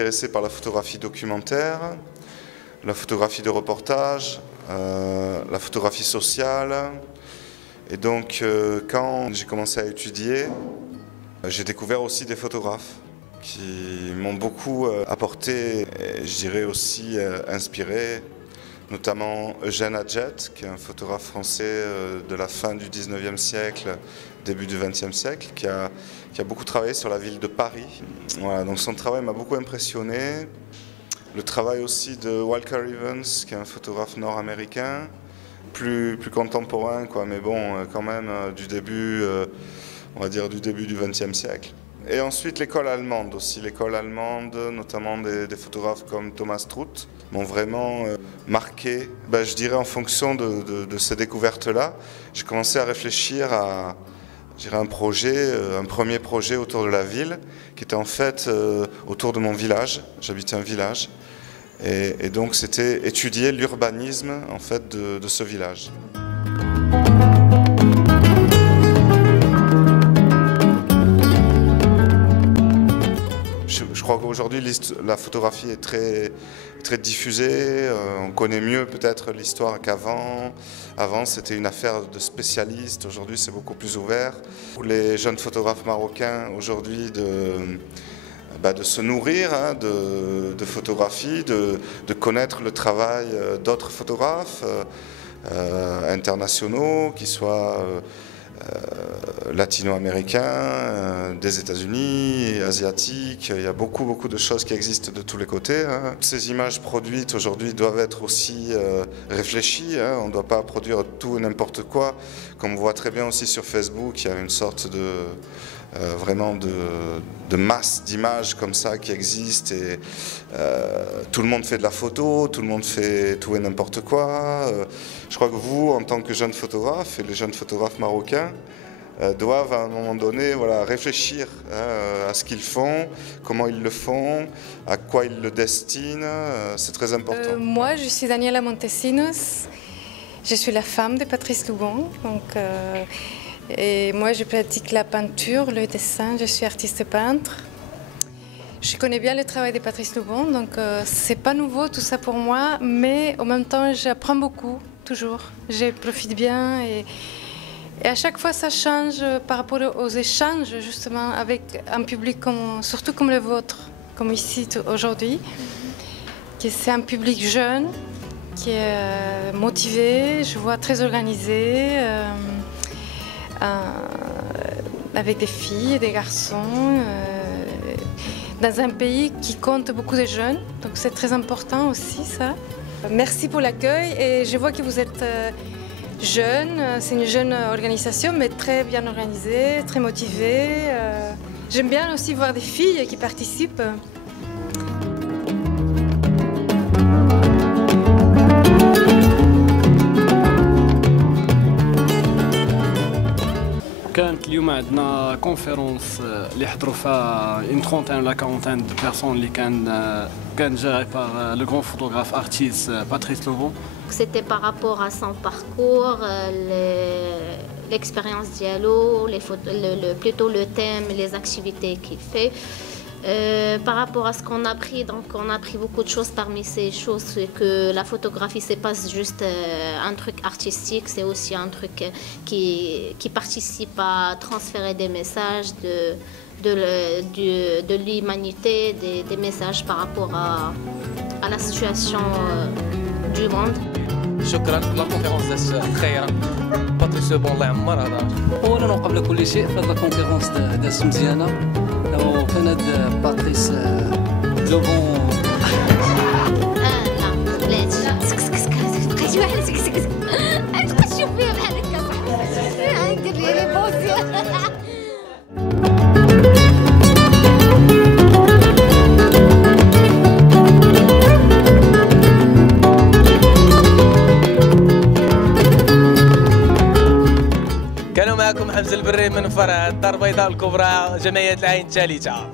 intéressé par la photographie documentaire, la photographie de reportage, la photographie sociale. Et donc, quand j'ai commencé à étudier, j'ai découvert aussi des photographes qui m'ont beaucoup apporté, et je dirais aussi inspiré, notamment Eugène Adjet, qui est un photographe français de la fin du 19e siècle, début du 20e siècle, qui a beaucoup travaillé sur la ville de Paris. Voilà, donc son travail m'a beaucoup impressionné. Le travail aussi de Walker Evans, qui est un photographe nord-américain, plus contemporain, quoi, mais bon, quand même du début, on va dire du début du XXe siècle. Et ensuite l'école allemande aussi, l'école allemande, notamment des photographes comme Thomas Struth, m'ont vraiment marqué. Je dirais en fonction de ces découvertes-là, j'ai commencé à réfléchir à un premier projet autour de la ville, qui était en fait autour de mon village. J'habitais un village, et donc c'était étudier l'urbanisme en fait de ce village. Je crois qu'aujourd'hui la photographie est très diffusée, on connaît mieux peut-être l'histoire qu'avant. Avant c'était une affaire de spécialistes, aujourd'hui c'est beaucoup plus ouvert. Pour les jeunes photographes marocains aujourd'hui de se nourrir de photographie, de connaître le travail d'autres photographes internationaux, qui soient latino-américains, des États-Unis, asiatiques. Il y a beaucoup de choses qui existent de tous les côtés. Ces images produites aujourd'hui doivent être aussi réfléchies. On ne doit pas produire tout et n'importe quoi. Comme on voit très bien aussi sur Facebook, il y a une sorte vraiment de masse d'images comme ça qui existent, et tout le monde fait de la photo, tout le monde fait tout et n'importe quoi. Je crois que vous, en tant que jeune photographe, et les jeunes photographes marocains, doivent à un moment donné réfléchir à ce qu'ils font, comment ils le font, à quoi ils le destinent. C'est très important. Moi, je suis Daniela Montesinos, je suis la femme de Patrice Loubon. Et moi, je pratique la peinture, le dessin, je suis artiste peintre. Je connais bien le travail de Patrice Loubon, donc c'est pas nouveau tout ça pour moi, mais en même temps, j'apprends beaucoup, toujours. Je profite bien, et à chaque fois, ça change par rapport aux échanges, justement, avec un public surtout comme le vôtre, comme ici aujourd'hui. C'est un public jeune, qui est motivé, je vois très organisé. Avec des filles et des garçons, dans un pays qui compte beaucoup de jeunes, donc c'est très important aussi ça. Merci pour l'accueil, et je vois que vous êtes jeune, c'est une jeune organisation mais très bien organisée, très motivée. J'aime bien aussi voir des filles qui participent. كانت اليوم عندنا كونفيرونس اللي حضروا فيها une trentaine ولا quarantaine de personnes اللي كان جاي par le grand photographe artiste Patrice Loubon. C'était par rapport à son parcours, l'expérience dialogue, plutôt le thème, les activités qu'il fait. Par rapport à ce qu'on a appris, donc on a appris beaucoup de choses. Parmi ces choses, c'est que la photographie, c'est pas juste un truc artistique, c'est aussi un truc qui participe à transférer des messages de l'humanité, des messages par rapport à la situation du monde. شكرا للكونفيرونس خيرا باتريس لوبون الله يعمر هذا. اولا وقبل كل شيء فهاد الكونفيرونس دازت مزيانه، وكان هاد باتريس لوبون لا بلاتي بقيتي واحد تبقى تشوف فيها بحال هكا ندير لي بوزي. كانوا معكم حمزة البري من فرع الدار البيضاء الكبرى جمعية العين الثالثة.